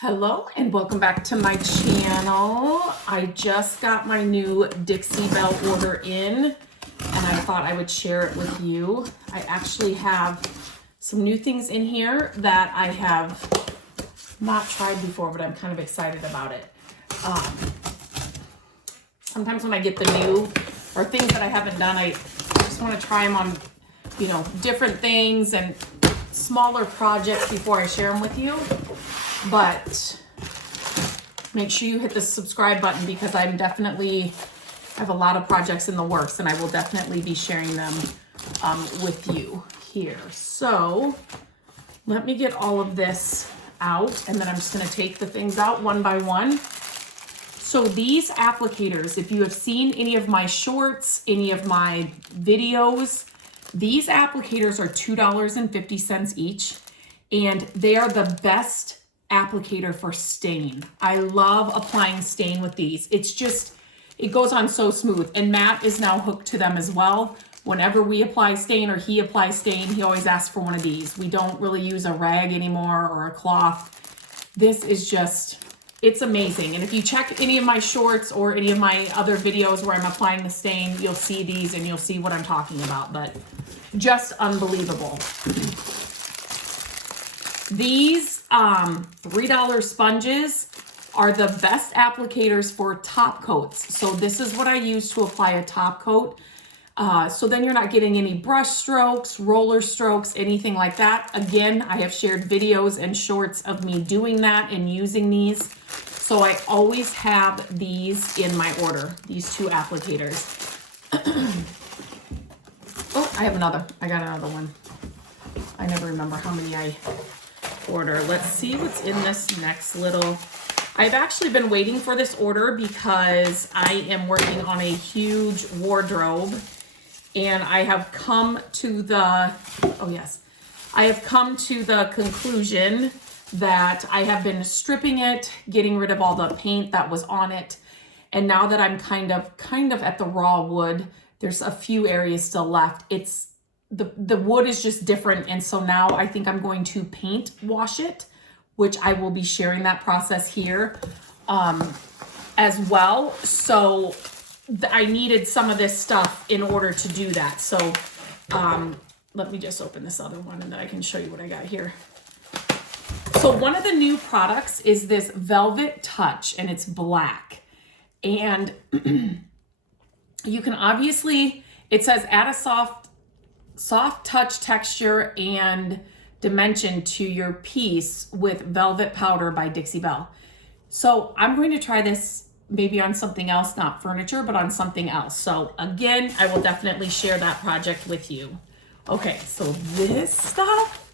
Hello and welcome back to my channel. I just got my new Dixie Belle order in and I thought I would share it with you. I actually have some new things in here that I have not tried before, but I'm kind of excited about it. Sometimes when I get the new or things that I haven't done, I just want to try them on, different things and smaller projects before I share them with you. But make sure you hit the subscribe button because I have a lot of projects in the works and I will definitely be sharing them with you here. So let me get all of this out and then I'm just going to take the things out one by one. So these applicators, if you have seen any of my shorts, any of my videos, these applicators are $2.50 each and they are the best applicator for stain. I love applying stain with these. It goes on so smooth. And Matt is now hooked to them as well. Whenever we apply stain or he applies stain, he always asks for one of these. We don't really use a rag anymore or a cloth. This is it's amazing. And if you check any of my shorts or any of my other videos where I'm applying the stain, you'll see these and you'll see what I'm talking about, but just unbelievable. These $3 sponges are the best applicators for top coats. So this is what I use to apply a top coat. So then you're not getting any brush strokes, roller strokes, anything like that. Again, I have shared videos and shorts of me doing that and using these. So I always have these in my order, these two applicators. Oh, I got another one. I never remember how many I order. Let's see what's in this next little. I've actually been waiting for this order because I am working on a huge wardrobe and I have come to the conclusion that I have been stripping it, getting rid of all the paint that was on it. And now that I'm kind of at the raw wood, there's a few areas still left. The wood is just different. And so now I think I'm going to paint wash it, which I will be sharing that process here as well. So I needed some of this stuff in order to do that. So let me just open this other one and then I can show you what I got here. So one of the new products is this Velvet Touch and it's black. And you can obviously, it says add a soft touch texture and dimension to your piece with Velvet Powder by Dixie Belle. So I'm going to try this maybe on something else, not furniture, but on something else. So again, I will definitely share that project with you. Okay, so this stuff,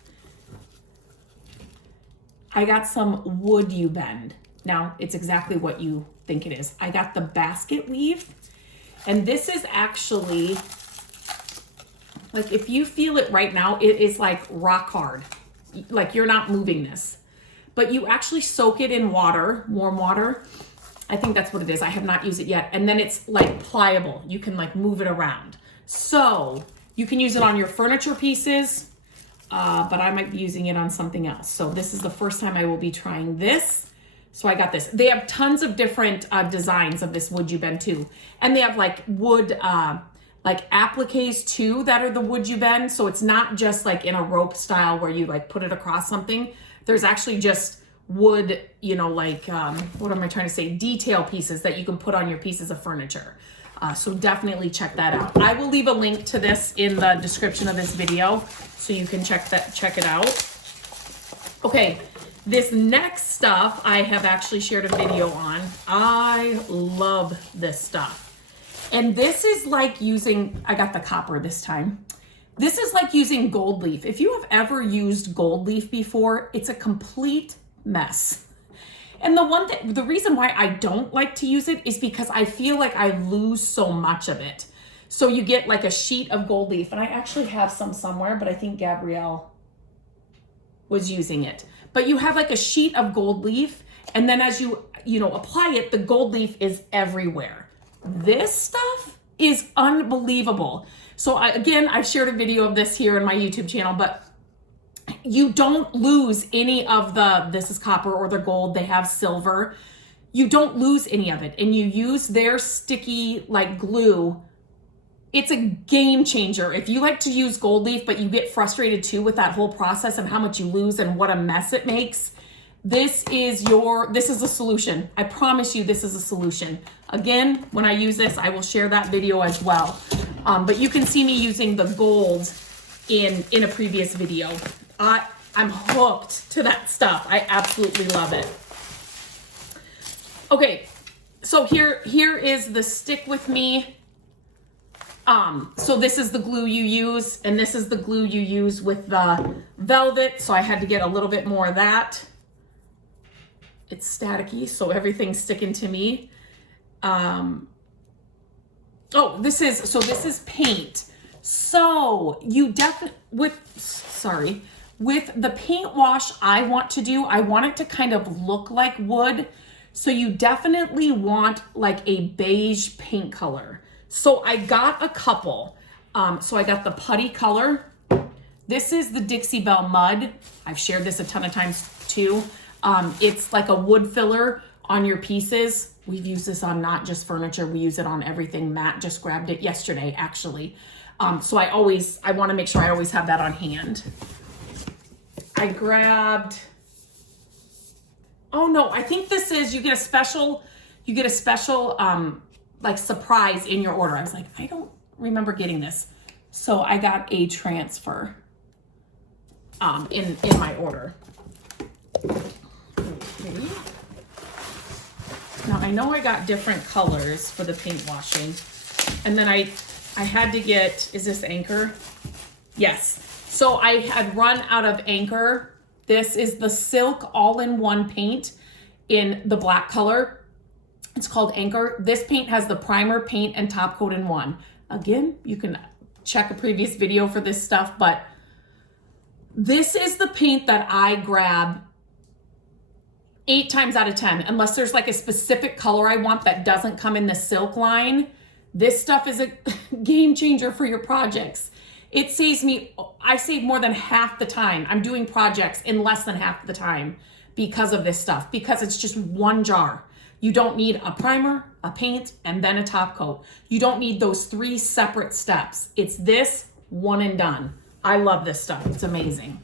I got some wood you bend. Now it's exactly what you think it is. I got the basket weave, and this is actually, like if you feel it right now, it is like rock hard. Like you're not moving this, but you actually soak it in water, warm water. I think that's what it is. I have not used it yet. And then it's like pliable. You can like move it around. So you can use it on your furniture pieces, but I might be using it on something else. So this is the first time I will be trying this. So I got this. They have tons of different designs of this wood you bend too. And they have like wood, like appliques too that are the wood you bend. So it's not just like in a rope style where you like put it across something. There's actually just wood, what am I trying to say? Detail pieces that you can put on your pieces of furniture. So definitely check that out. I will leave a link to this in the description of this video so you can check it out. Okay, this next stuff I have actually shared a video on. I love this stuff. And this is like I got the copper this time. This is like using gold leaf. If you have ever used gold leaf before, it's a complete mess. And the reason why I don't like to use it is because I feel like I lose so much of it. So you get like a sheet of gold leaf, and I actually have some somewhere, but I think Gabrielle was using it. But you have like a sheet of gold leaf, and then as you apply it, the gold leaf is everywhere. This stuff is unbelievable. So I've shared a video of this here in my YouTube channel, but You don't lose any of this is copper or the gold, they have silver. You don't lose any of it. And you use their sticky like glue. It's a game changer. If you like to use gold leaf, but you get frustrated too with that whole process and how much you lose and what a mess it makes, this is a solution. I promise you this is a solution. Again, when I use this, I will share that video as well. But you can see me using the gold in a previous video. I'm hooked to that stuff. I absolutely love it. Okay, so here is the stick with me. So this is the glue you use, and this is the glue you use with the velvet. So I had to get a little bit more of that. It's staticky, so everything's sticking to me. This is paint. So you definitely, with the paint wash I want it to kind of look like wood. So you definitely want like a beige paint color. So I got a couple. So I got the putty color. This is the Dixie Belle Mud. I've shared this a ton of times too. It's like a wood filler on your pieces. We've used this on not just furniture, we use it on everything. Matt just grabbed it yesterday, actually. So I want to make sure I always have that on hand. I grabbed, oh no, I think this is, you get a special like surprise in your order. I was like, I don't remember getting this. So I got a transfer in my order. Okay. Now I know I got different colors for the paint washing. And then I had to get, is this Anchor? Yes. So I had run out of Anchor. This is the Silk All-in-One paint in the black color. It's called Anchor. This paint has the primer, paint, and top coat in one. Again, you can check a previous video for this stuff, but this is the paint that I grab 8 times out of 10, unless there's like a specific color I want that doesn't come in the silk line. This stuff is a game changer for your projects. It saves me, I save more than half the time. I'm doing projects in less than half the time because of this stuff, because it's just one jar. You don't need a primer, a paint, and then a top coat. You don't need those 3 separate steps. It's this, one and done. I love this stuff, it's amazing.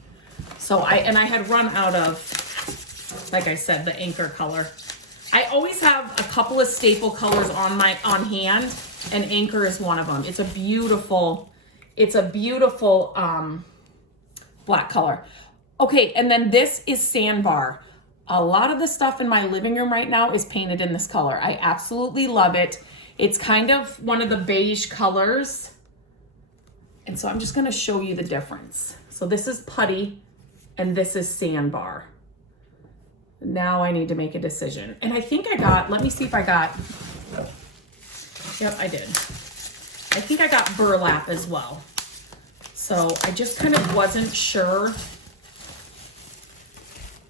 So I had run out of, like I said, the Anchor color. I always have a couple of staple colors on hand, and Anchor is one of them. It's a beautiful black color. Okay, and then this is Sandbar. A lot of the stuff in my living room right now is painted in this color. I absolutely love it. It's kind of one of the beige colors. And so I'm just gonna show you the difference. So this is putty and this is Sandbar. Now I need to make a decision. And I think I got, let me see if I got, yep, I did. I think I got burlap as well. So I just kind of wasn't sure.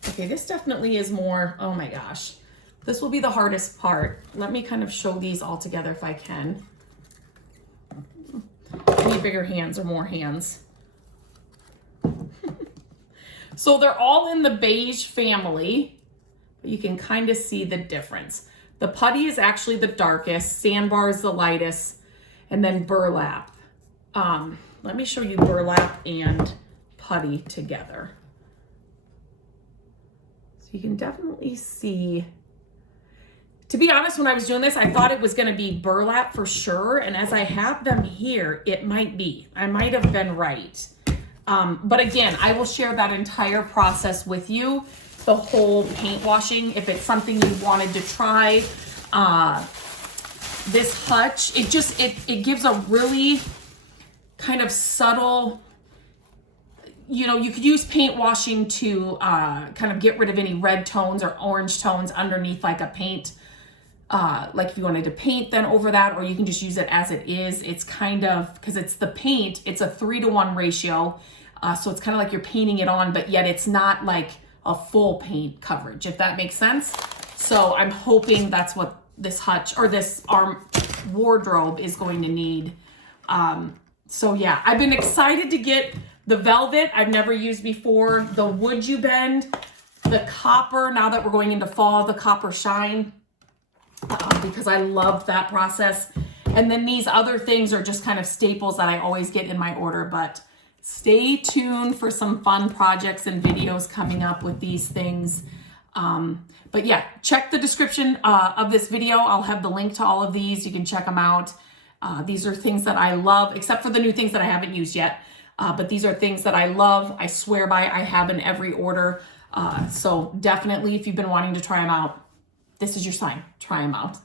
Okay, this definitely is more, oh my gosh. This will be the hardest part. Let me kind of show these all together if I can. I need bigger hands or more hands. So they're all in the beige family. You can kind of see the difference. The putty is actually the darkest, Sandbar is the lightest, and then burlap. Let me show you burlap and putty together. So you can definitely see. To be honest, when I was doing this, I thought it was going to be burlap for sure. And as I have them here, it might be. I might have been right. But again, I will share that entire process with you, the whole paint washing. If it's something you wanted to try, this hutch, it gives a really kind of subtle, you know, you could use paint washing to kind of get rid of any red tones or orange tones underneath like a paint. Like if you wanted to paint then over that, or you can just use it as it is. It's kind of, because it's the paint, it's a 3-to-1 ratio. So it's kind of like you're painting it on, but yet it's not like a full paint coverage, if that makes sense. So I'm hoping that's what this hutch or this arm wardrobe is going to need. So yeah, I've been excited to get The velvet, I've never used before. The wood you bend, the copper, now that we're going into fall, the copper shine, because I love that process. And then these other things are just kind of staples that I always get in my order, but stay tuned for some fun projects and videos coming up with these things. But yeah, check the description of this video. I'll have the link to all of these. You can check them out. These are things that I love, except for the new things that I haven't used yet. But these are things that I love, I swear by, I have in every order. So definitely, if you've been wanting to try them out, this is your sign. Try them out.